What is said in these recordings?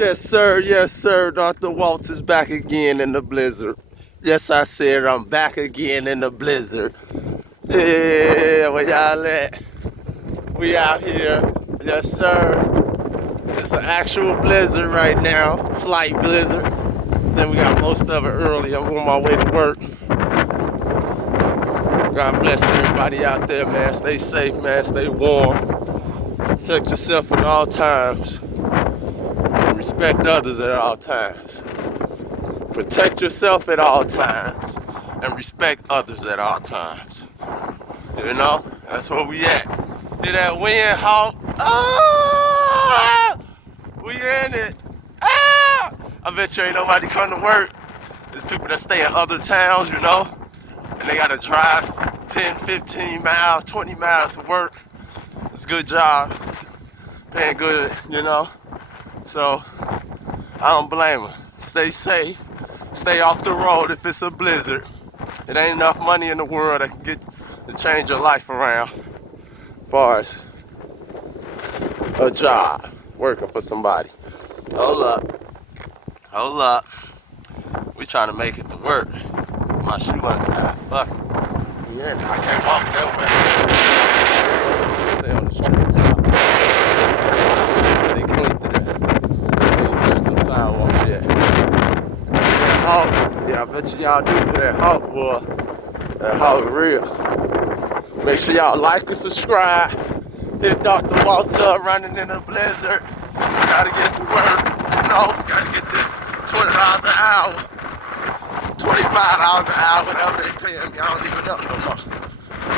Yes, sir. Dr. Waltz is back again in the blizzard. Yes, I said I'm back again in the blizzard. Yeah, where y'all at? We out here. Yes, sir. It's an actual blizzard right now. Slight blizzard. Then we got most of it early. I'm on my way to work. God bless everybody out there, man. Stay safe, man. Stay warm. Protect yourself at all times. And respect others at all times. Protect yourself at all times and respect others at all times. You know, that's where we at. Hear that wind halt? Ah! We in it. Ah! I bet you ain't nobody come to work. There's people that stay in other towns, you know, and they gotta drive 10, 15 miles, 20 miles to work. It's a good job, paying good, you know. So I don't blame them. Stay safe. Stay off the road if it's a blizzard. It ain't enough money in the world that can get to change your life around as far as a job, working for somebody. Hold up. We trying to make it to work. My shoe untied. Fuck it. Yeah, I can't walk that way. Stay on the street now. They cleaned it. They ain't touched them sidewalks yet. Hawk, yeah, I bet you y'all do that hawk, boy. That hawk real. Make sure y'all like and subscribe. Hit Dr. Waltz up running in a blizzard. Gotta get to work. You know, gotta get this $20 an hour, $25 an hour, whatever they paying me. I don't even know no more.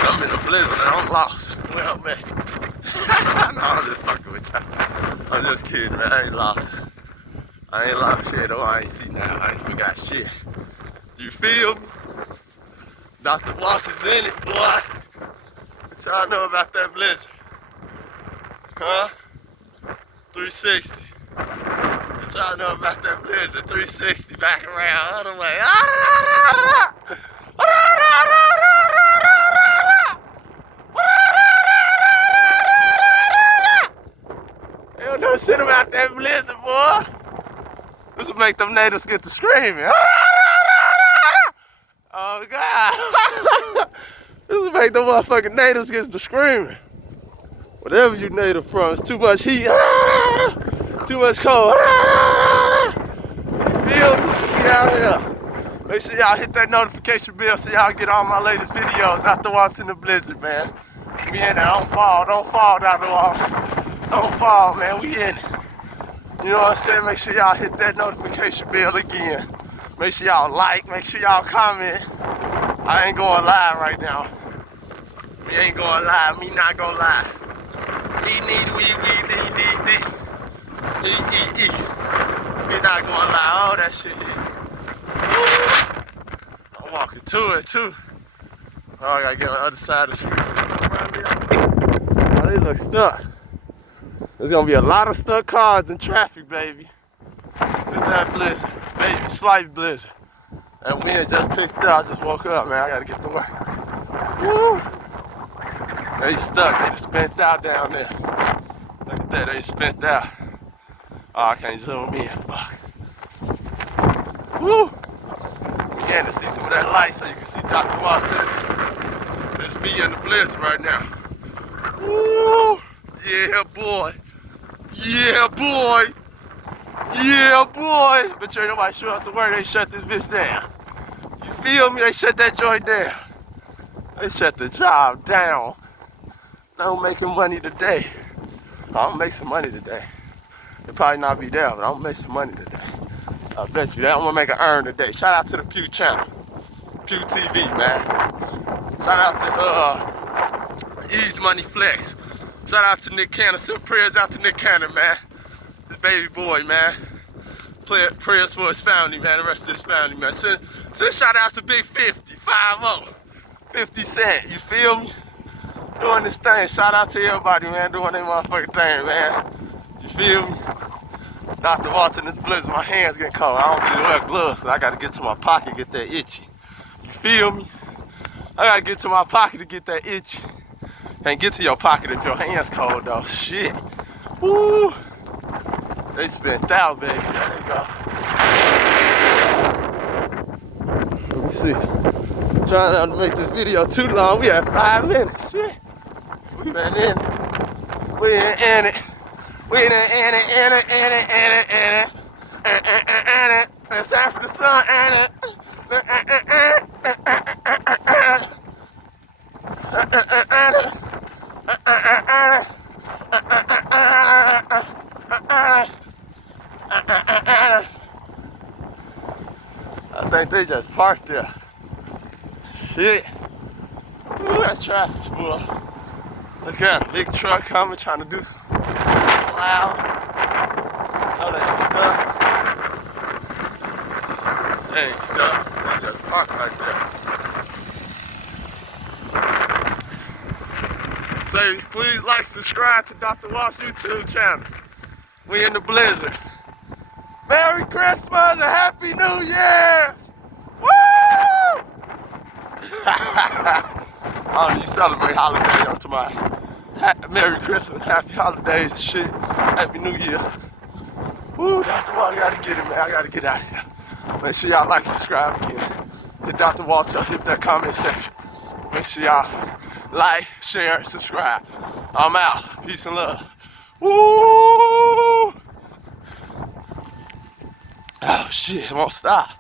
I'm in a blizzard and I'm lost. Where I'm at. No, I'm just fucking with y'all. I'm just kidding, man. I ain't lost. I ain't lost shit. Oh, I ain't see now. I ain't forgot shit. You feel me? Dr. Waltz is in it, boy. What y'all know about that blizzard? Huh? 360. What y'all know about that blizzard? 360 back around all the way. They don't know shit about that blizzard, boy. This will make them natives get to screaming. Oh, God. This will make them motherfucking natives get to screaming. Whatever you native from, it's too much heat. Too much cold. You feel me? We out here. Make sure y'all hit that notification bell so y'all get all my latest videos. Dr. Waltz in the blizzard, man. We in there. Don't fall, Dr. Waltz. Don't fall, man. We in it. You know what I'm saying? Make sure y'all hit that notification bell again. Make sure y'all like. Make sure y'all comment. I ain't going live right now. We ain't going live. Me not gonna lie. We not gonna lie. All that shit here. I'm walking to it too. Oh, I gotta get on the other side of the street. Oh, they look stuck. There's gonna be a lot of stuck cars in traffic, baby. With that blizzard, baby, slight blizzard. And wind just picked up. I just woke up, man. I gotta get to work. Woo! They stuck. They just spent out down there. Look at that. They just spent out. Oh, I can't zoom in. Fuck. Woo! We had to see some of that light so you can see Dr. Waltz in it. There's me in the blizzard right now. Woo! Yeah, boy. Yeah, boy. Yeah, boy. But you ain't nobody show up to work. They shut this bitch down. You feel me? They shut that joint down. They shut the job down. I'm making money today. I'm make some money today. It'll probably not be there, but I'm gonna make some money today. I bet you that. I'm gonna make an earn today. Shout out to the Pew channel. Pew TV, man. Shout out to Ease Money Flex. Shout out to Nick Cannon. Send prayers out to Nick Cannon, man. His baby boy, man. Prayers for his family, man. The rest of his family, man. Send shout outs to Big 50, 5-0, 50 Cent. You feel me? Doing this thing. Shout out to everybody, man. Doing their motherfucking thing, man. You feel me? Dr. Waltz in this blizzard. My hands getting cold. I don't really wear gloves, so I gotta get to my pocket, get that itchy. You feel me? I gotta get to my pocket to get that itchy. Can't get to your pocket if your hands cold though. Shit. Woo. They spent out, baby. There they go. Let me see. Trying not to make this video too long. We had 5 minutes. Shit. We been in it. We in it. We in it. It's time for the sun. I think they just parked there. Shit. Ooh, that's traffic, boy. Look at a big truck coming, trying to do some loud. Oh, they ain't stuck. They ain't stuck. They just parked right there. Say, please like, subscribe to Dr. Walt's YouTube channel. We in the blizzard. Merry Christmas and Happy New Year! Woo! I don't need to celebrate holidays. I'm talking about Merry Christmas, Happy Holidays and shit. Happy New Year. Woo, Dr. Walt, I gotta get it, man. I gotta get out of here. Make sure y'all like, subscribe again. Hit Dr. Walt up, hit that comment section. Make sure y'all like, share, and subscribe. I'm out. Peace and love. Woo! Oh shit, it won't stop.